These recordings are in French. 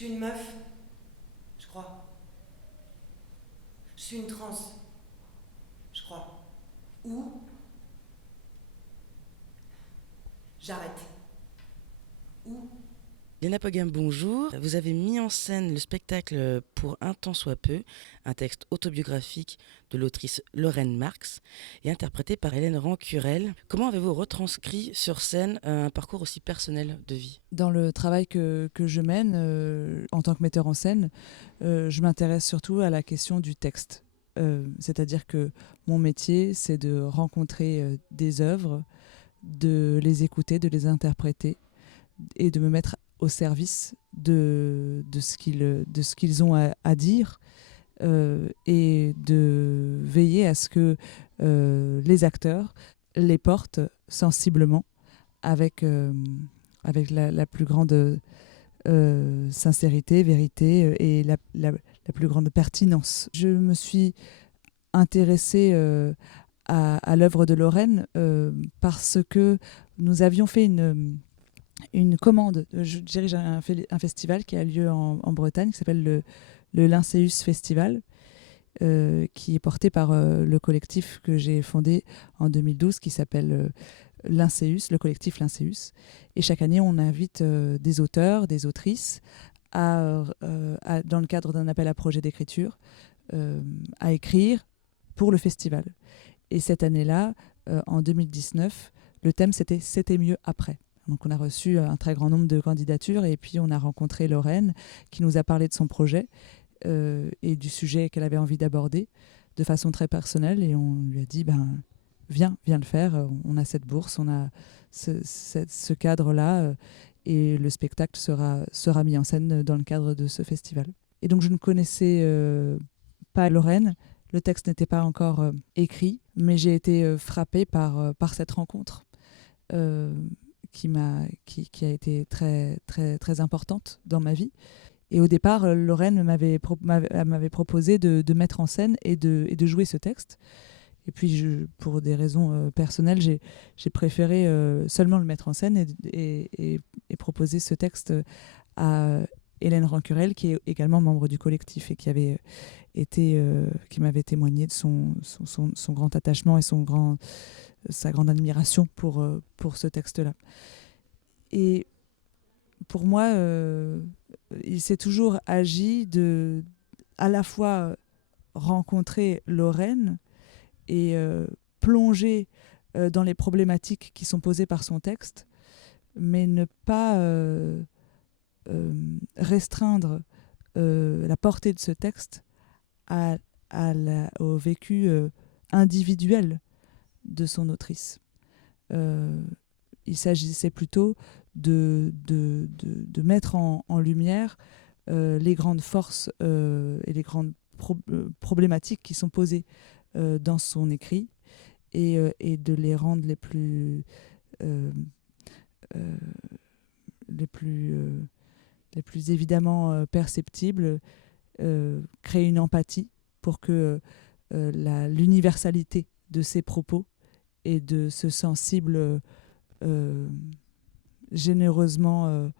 suis une meuf, je crois. Je suis une trans, je crois. Ou j'arrête. Ou Léna Pogam, bonjour. Vous avez mis en scène le spectacle Pour un temps soit peu, un texte autobiographique de l'autrice Lorraine Marx et interprété par Hélène Rancurel. Comment avez-vous retranscrit sur scène un parcours aussi personnel de vie ? Dans le travail que je mène en tant que metteur en scène, je m'intéresse surtout à la question du texte. C'est-à-dire que mon métier, c'est de rencontrer des œuvres, de les écouter, de les interpréter et de me mettre au service de ce qu'ils ont à dire et de veiller à ce que les acteurs les portent sensiblement avec la plus grande sincérité, vérité et la plus grande pertinence. Je me suis intéressée à l'œuvre de Lorraine parce que nous avions fait une commande. Je dirige un festival qui a lieu en Bretagne qui s'appelle le Lincéus Festival, qui est porté par le collectif que j'ai fondé en 2012 qui s'appelle Lincéus, le collectif Lincéus. Et chaque année, on invite des auteurs, des autrices dans le cadre d'un appel à projet d'écriture, à écrire pour le festival. Et cette année-là, en 2019, le thème C'était mieux après. Donc on a reçu un très grand nombre de candidatures et puis on a rencontré Lorraine qui nous a parlé de son projet et du sujet qu'elle avait envie d'aborder de façon très personnelle et on lui a dit viens le faire, on a cette bourse, on a ce cadre-là et le spectacle sera mis en scène dans le cadre de ce festival. Et donc je ne connaissais pas Lorraine, le texte n'était pas encore écrit, mais j'ai été frappée par cette rencontre qui a été très, très, très importante dans ma vie. Et au départ, Lorraine m'avait proposé de mettre en scène et de jouer ce texte. Et puis, pour des raisons personnelles, j'ai préféré seulement le mettre en scène et proposer ce texte à Hélène Rancurel, qui est également membre du collectif et qui m'avait témoigné de son grand attachement et sa grande admiration pour ce texte-là. Et pour moi, il s'est toujours agi de à la fois rencontrer Lorraine et plonger dans les problématiques qui sont posées par son texte, mais ne pas restreindre la portée de ce texte au vécu individuel de son autrice. Il s'agissait plutôt de mettre en lumière les grandes forces et les grandes problématiques qui sont posées dans son écrit et de les rendre les plus évidemment perceptibles, créer une empathie pour que l'universalité de ses propos et de ce sensible généreusement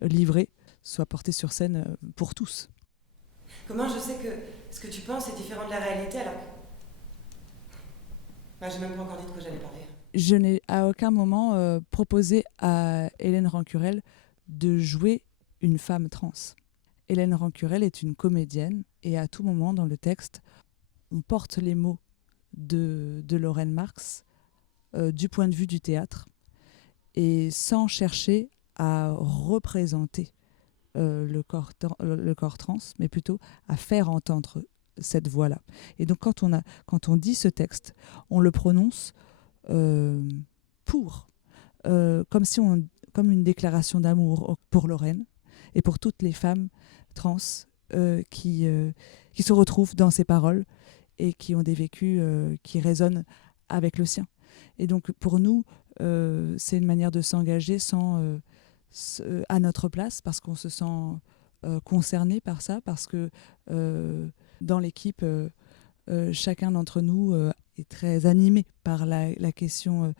livré soit porté sur scène pour tous. comment je sais que ce que tu penses est différent de la réalité alors que... j'ai même pas encore dit de quoi j'allais parler. Je n'ai à aucun moment proposé à Hélène Rancurel de jouer une femme trans. Hélène Rancurel est une comédienne et à tout moment dans le texte, on porte les mots de Lorraine Marx du point de vue du théâtre et sans chercher à représenter le corps trans, mais plutôt à faire entendre cette voix-là. Et donc quand on dit ce texte, on le prononce comme une déclaration d'amour pour Lorraine et pour toutes les femmes trans qui se retrouvent dans ces paroles et qui ont des vécus qui résonnent avec le sien. Et donc pour nous, c'est une manière de s'engager à notre place parce qu'on se sent concerné par ça, parce que dans l'équipe, chacun d'entre nous est très animé par la question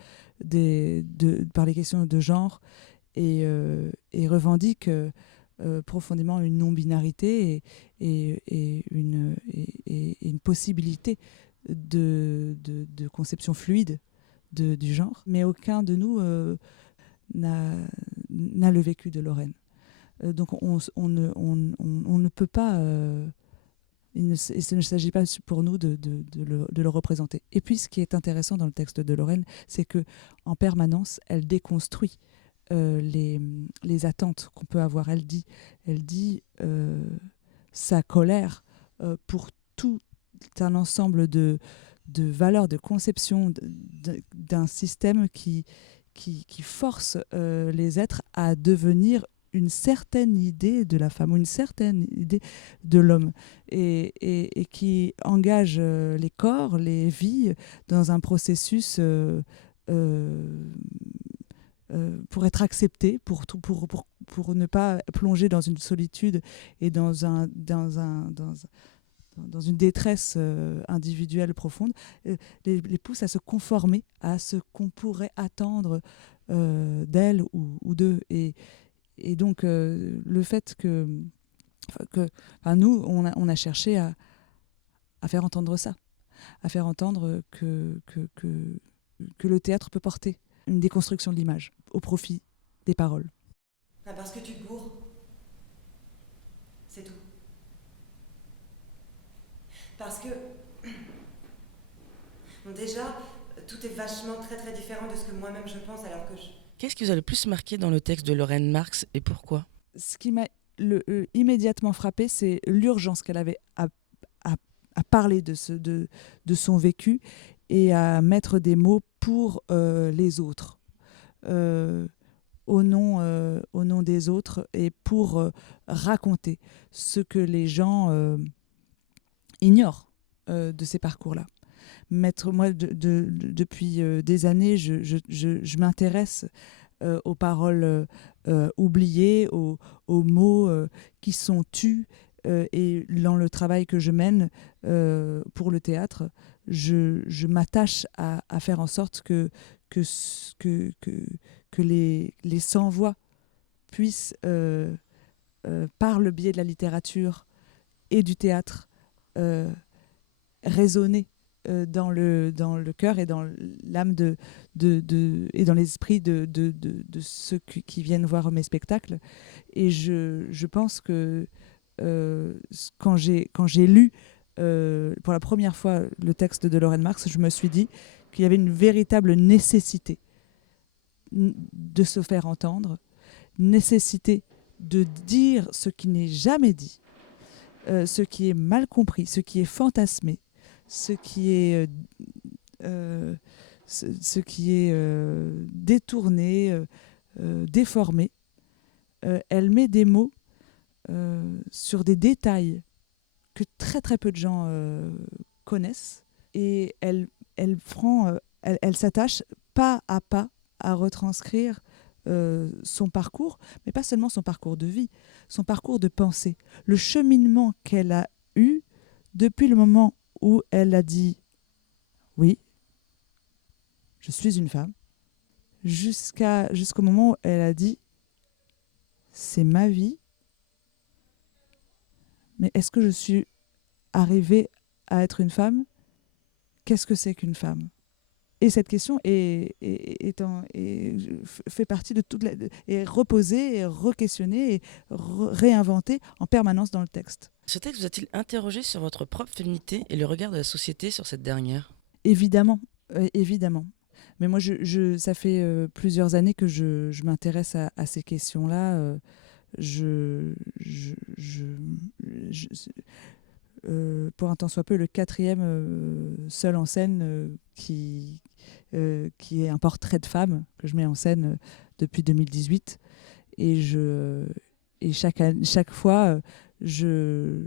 par les questions de genre et revendique profondément une non-binarité et une possibilité de conception fluide du genre. Mais aucun de nous n'a le vécu de Lorraine. Donc on ne peut pas... il ne s'agit pas pour nous de le représenter. Et puis ce qui est intéressant dans le texte de Lorraine, c'est qu'en permanence, elle déconstruit les attentes qu'on peut avoir. Elle dit sa colère pour tout un ensemble de valeurs, de conceptions d'un système qui force les êtres à devenir une certaine idée de la femme ou une certaine idée de l'homme et qui engage les corps, les vies dans un processus pour être accepté, pour ne pas plonger dans une solitude et dans une détresse individuelle profonde, les pousse à se conformer à ce qu'on pourrait attendre d'elle ou d'eux. Et donc, le fait que nous, on a cherché à faire entendre ça, à faire entendre que le théâtre peut porter une déconstruction de l'image au profit des paroles. Ah, parce que tu te bourres. C'est tout. Parce que... Bon, déjà, tout est vachement très très différent de ce que moi-même je pense alors que je... Qu'est-ce qui vous a le plus marqué dans le texte de Lorraine Marx et pourquoi ? Ce qui m'a immédiatement frappé, c'est l'urgence qu'elle avait à parler de son vécu et à mettre des mots pour les autres, au nom des autres et pour raconter ce que les gens ignorent de ces parcours-là. Moi, depuis des années, je m'intéresse aux paroles oubliées, aux mots qui sont tus. Et dans le travail que je mène pour le théâtre, je m'attache à faire en sorte que les sans-voix puissent, par le biais de la littérature et du théâtre, résonner dans le cœur et dans l'âme et dans l'esprit de ceux qui viennent voir mes spectacles. Et je pense que quand j'ai lu pour la première fois le texte de Lorraine Marx, je me suis dit qu'il y avait une véritable nécessité de se faire entendre, nécessité de dire ce qui n'est jamais dit, ce qui est mal compris, ce qui est fantasmé, ce qui est détourné, déformé. Elle met des mots sur des détails que très très peu de gens connaissent et elle s'attache pas à pas à retranscrire son parcours, mais pas seulement son parcours de vie, son parcours de pensée, le cheminement qu'elle a eu depuis le moment où elle a dit « oui, je suis une femme », jusqu'au moment où elle a dit « c'est ma vie ». Mais est-ce que je suis arrivée à être une femme ? Qu'est-ce que c'est qu'une femme ? Et cette question fait partie de toute est reposée, et re-questionnée et réinventée en permanence dans le texte. Ce texte vous a-t-il interrogé sur votre propre féminité et le regard de la société sur cette dernière ? Évidemment, évidemment. Mais moi, ça fait plusieurs années que je m'intéresse à ces questions-là. Pour un temps soit peu, le 4e seul en scène qui est un portrait de femme que je mets en scène depuis 2018. Et chaque fois, je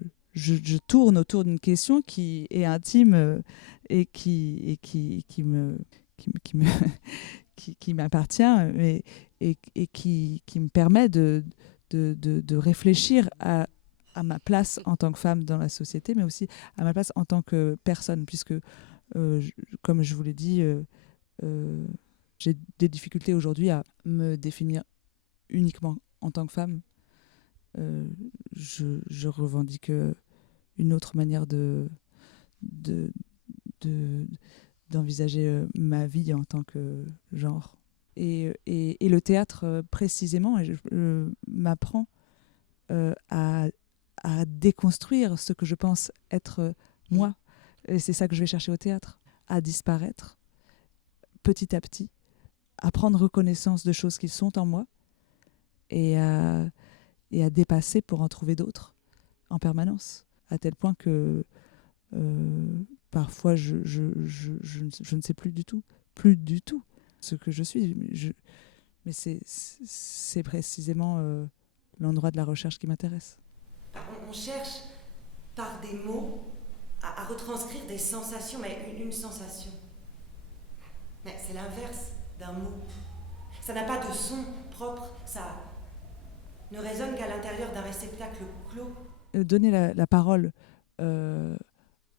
tourne autour d'une question qui est intime et qui m'appartient et qui me permet de réfléchir à ma place en tant que femme dans la société, mais aussi à ma place en tant que personne, puisque, comme je vous l'ai dit, j'ai des difficultés aujourd'hui à me définir uniquement en tant que femme. je revendique une autre manière de, de- d'envisager ma vie en tant que genre. Et le théâtre, précisément, m'apprend à déconstruire ce que je pense être moi. Et c'est ça que je vais chercher au théâtre, à disparaître petit à petit, à prendre reconnaissance de choses qui sont en moi et à dépasser pour en trouver d'autres en permanence, à tel point que parfois je ne sais plus du tout ce que je suis. Mais c'est précisément l'endroit de la recherche qui m'intéresse. On cherche par des mots à retranscrire des sensations, mais une sensation. Mais c'est l'inverse d'un mot. Ça n'a pas de son propre, ça ne résonne qu'à l'intérieur d'un réceptacle clos. Donner la parole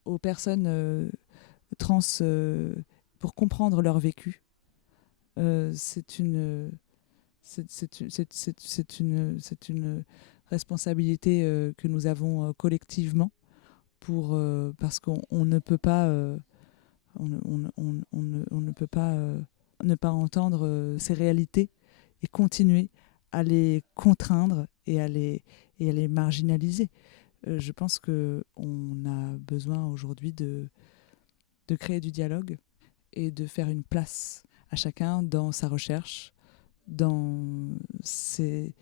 aux personnes trans pour comprendre leur vécu, c'est une responsabilité que nous avons collectivement parce qu'on ne peut pas on ne peut pas ne pas entendre ces réalités et continuer à les contraindre et à les marginaliser. Je pense qu'on a besoin aujourd'hui de créer du dialogue et de faire une place à chacun dans sa recherche, dans ses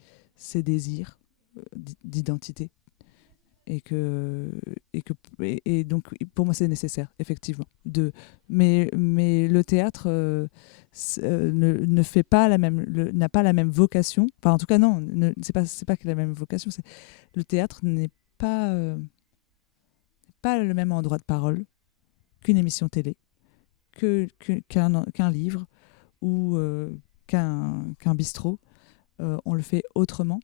désirs d'identité. Et donc, pour moi, c'est nécessaire, effectivement. Mais le théâtre n'a pas la même vocation. Enfin, en tout cas, non, c'est pas que la même vocation. Le théâtre n'est pas le même endroit de parole qu'une émission télé, qu'un livre ou qu'un bistrot. On le fait autrement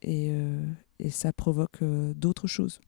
et ça provoque d'autres choses.